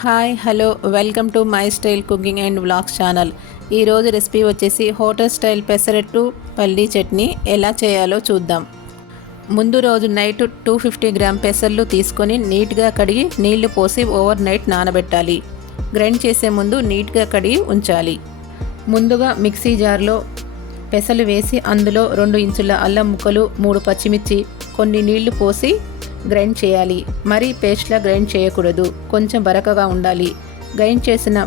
Hi hello welcome to my style cooking and vlogs channel. ఈరోజు recipe వచ్చేసి hotel style pesarattu పల్లీ చట్నీ ఎలా చేయాలో చూద్దాం. ముందు రోజు నైట్ 250 గ్రామ్ పెసర్లు తీసుకొని నీట్గా కడిగి నీళ్లు పోసి ఓవర్ నైట్ నానబెట్టాలి. గ్రైండ్ చేసే ముందు నీట్గా కడిగి ఉంచాలి. ముందుగా మిక్సీ జార్లో పెసలు వేసి అందులో 2 ఇంచుల అల్లం ముక్కలు, 3 పచ్చిమిర్చి, కొన్ని నీళ్లు పోసి గ్రైండ్ చేయాలి. మరీ పేస్ట్లా గ్రైండ్ చేయకూడదు, కొంచెం బరకగా ఉండాలి. గ్రైండ్ చేసిన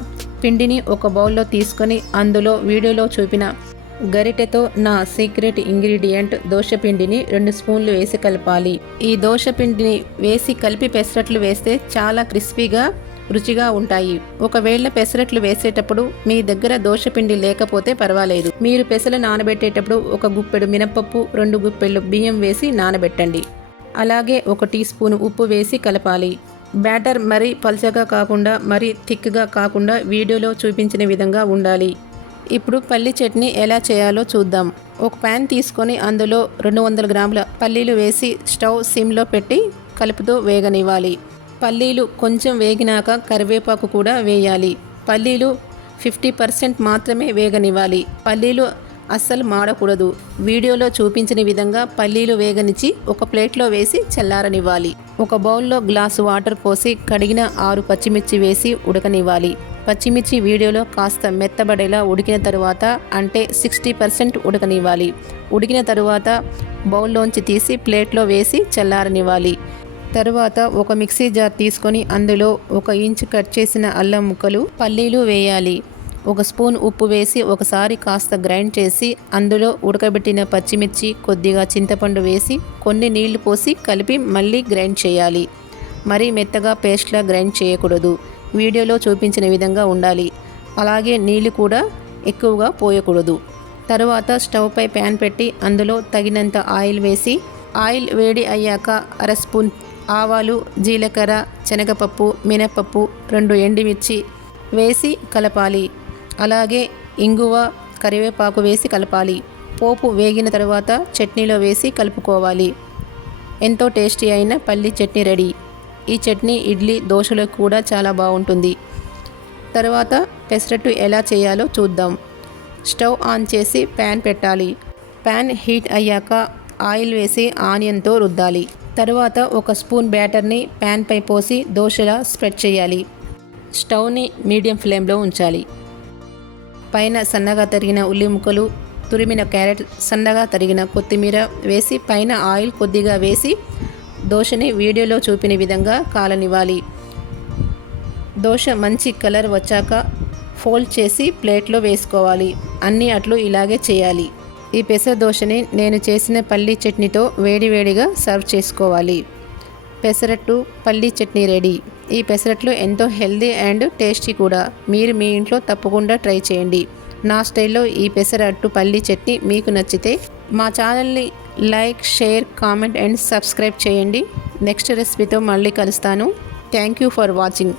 పిండిని ఒక బౌల్లో తీసుకొని అందులో వీడియోలో చూపిన గరిటెతో నా సీక్రెట్ ఇంగ్రీడియంట్ దోసపిండిని 2 స్పూన్లు వేసి కలపాలి. ఈ దోసపిండిని వేసి కలిపి పెసరట్లు వేస్తే చాలా క్రిస్పీగా రుచిగా ఉంటాయి. ఒకవేళ పెసరట్లు వేసేటప్పుడు మీ దగ్గర దోసపిండి లేకపోతే పర్వాలేదు. మీరు పెసలు నానబెట్టేటప్పుడు 1 గుప్పెడు మినపప్పు, 2 గుప్పెళ్ళు బియ్యం వేసి నానబెట్టండి. అలాగే 1 టీ స్పూన్ ఉప్పు వేసి కలపాలి. బ్యాటర్ మరీ పల్చగా కాకుండా మరీ థిక్గా కాకుండా వీడియోలో చూపించిన విధంగా ఉండాలి. ఇప్పుడు పల్లీ చట్నీ ఎలా చేయాలో చూద్దాం. ఒక ప్యాన్ తీసుకొని అందులో 200 గ్రాముల పల్లీలు వేసి స్టవ్ సిమ్లో పెట్టి కలుపుతూ వేగనివ్వాలి. పల్లీలు కొంచెం వేగినాక కరివేపాకు కూడా వేయాలి. పల్లీలు 50% మాత్రమే వేగనివ్వాలి. పల్లీలు అస్సలు మాడకూడదు. వీడియోలో చూపించిన విధంగా పల్లీలు వేగనిచ్చి ఒక ప్లేట్లో వేసి చల్లారనివ్వాలి. ఒక బౌల్లో గ్లాసు వాటర్ పోసి కడిగిన 6 పచ్చిమిర్చి వేసి ఉడకనివ్వాలి. పచ్చిమిర్చి వీడియోలో కాస్త మెత్తబడేలా ఉడికిన తరువాత, అంటే 60% ఉడకనివ్వాలి. ఉడికిన తరువాత బౌల్లోంచి తీసి ప్లేట్లో వేసి చల్లారనివ్వాలి. తరువాత ఒక మిక్సీ జార్ తీసుకొని అందులో 1 ఇంచు కట్ చేసిన అల్లం ముక్కలు, పల్లీలు వేయాలి. 1 స్పూన్ ఉప్పు వేసి ఒకసారి కాస్త గ్రైండ్ చేసి అందులో ఉడకబెట్టిన పచ్చిమిర్చి, కొద్దిగా చింతపండు వేసి కొన్ని నీళ్లు పోసి కలిపి మళ్ళీ గ్రైండ్ చేయాలి. మరీ మెత్తగా పేస్ట్లా గ్రైండ్ చేయకూడదు. వీడియోలో చూపించిన విధంగా ఉండాలి. అలాగే నీళ్లు కూడా ఎక్కువగా పోయకూడదు. తరువాత స్టవ్ పై ప్యాన్ పెట్టి అందులో తగినంత ఆయిల్ వేసి, ఆయిల్ వేడి అయ్యాక 1/2 స్పూన్ ఆవాలు, జీలకర్ర, శనగపప్పు, మినపప్పు, 2 ఎండుమిర్చి వేసి కలపాలి. అలాగే ఇంగువ, కరివేపాకు వేసి కలపాలి. పోపు వేగిన తర్వాత చట్నీలో వేసి కలుపుకోవాలి. ఎంతో టేస్టీ అయిన పల్లీ చట్నీ రెడీ. ఈ చట్నీ ఇడ్లీ, దోశలో కూడా చాలా బాగుంటుంది. తర్వాత పెసరట్టు ఎలా చేయాలో చూద్దాం. స్టవ్ ఆన్ చేసి ప్యాన్ పెట్టాలి. ప్యాన్ హీట్ అయ్యాక ఆయిల్ వేసి ఆనియన్తో రుద్దాలి. తర్వాత 1 స్పూన్ బ్యాటర్ని ప్యాన్ పై పోసి దోశలా స్ప్రెడ్ చేయాలి. స్టవ్ని మీడియం ఫ్లేమ్లో ఉంచాలి. పైన సన్నగా తరిగిన ఉల్లి ముక్కలు, తురిమిన క్యారెట్, సన్నగా తరిగిన కొత్తిమీర వేసి పైన ఆయిల్ కొద్దిగా వేసి దోశని వీడియోలో చూపిన విధంగా కాలనివ్వాలి. దోశ మంచి కలర్ వచ్చాక ఫోల్డ్ చేసి ప్లేట్లో వేసుకోవాలి. అన్ని అట్లు ఇలాగే చేయాలి. ఈ పెసర దోశని నేను చేసిన పల్లీ చట్నీతో వేడివేడిగా సర్వ్ చేసుకోవాలి. పెసరట్టు పల్లీ చట్నీ రెడీ. ఈ పెసరట్లు ఎంతో హెల్దీ అండ్ టేస్టీ కూడా. మీరు మీ ఇంట్లో తప్పకుండా ట్రై చేయండి. నా స్టైల్లో ఈ పెసరట్టు పల్లీ చట్నీ మీకు నచ్చితే మా ఛానల్ని like, share, comment and subscribe చేయండి. నెక్స్ట్ రెసిపీతో మళ్ళీ కలుస్తాను. Thank you for watching.